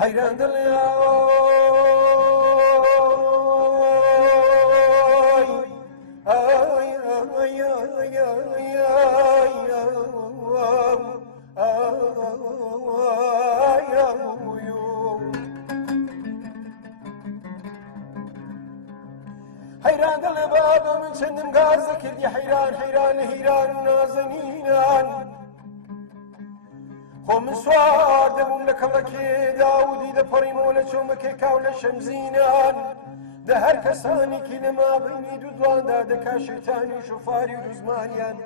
حیران دڵی حیران دڵێ بابە من چەندم گازە کردی حیران حیران لە هیران و نازەنینان خۆ من سوار دەبووم لە کەڵەکێ داودی دەپەڕیمەوە لە چۆمەکێ کاو لە شەمزینان دە هەر کەسانێکی لە مابینی دوو دواندا دەکا شەیتانی و شوفاری و دوزمانیان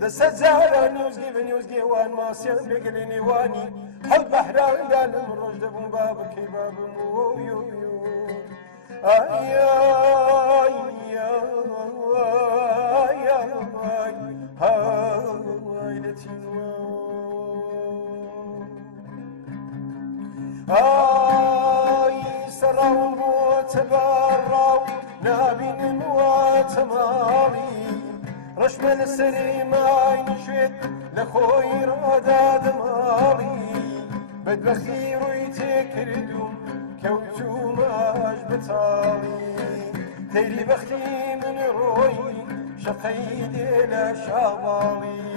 دەسەد جاران نێوزگێ بە نێوزگێوان ماسیان بێگە لە نێوانی هەڵ بەحراندا لە من ڕۆژ دەبووم بابەکەی بابم سەڕاوم بۆتە باڕاو نابینم واتە ماڵی ڕەشمە لە سەری مای نشوێت لە خۆی ڕادا دەماڵی بەدبەختی ڕووی تێکردوم کەوتومەش بەتاڵی تەیری بەختی من ڕۆی شەقەی دێ لە شاواڵی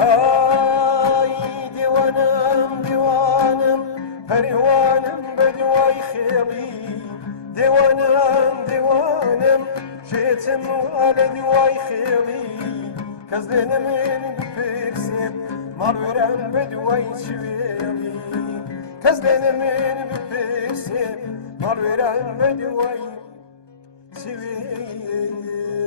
ئای دیوانم دیوانم پەریوانم بە دوای خێڵی دیوانم دیوانم شێتم وا لە دوای خێڵی کەس لێنە من بپرسێت ماڵوێران بە دوای چوێڵی کەس لێنە من بپرسێت ماڵوێران بە دوای چوێڵی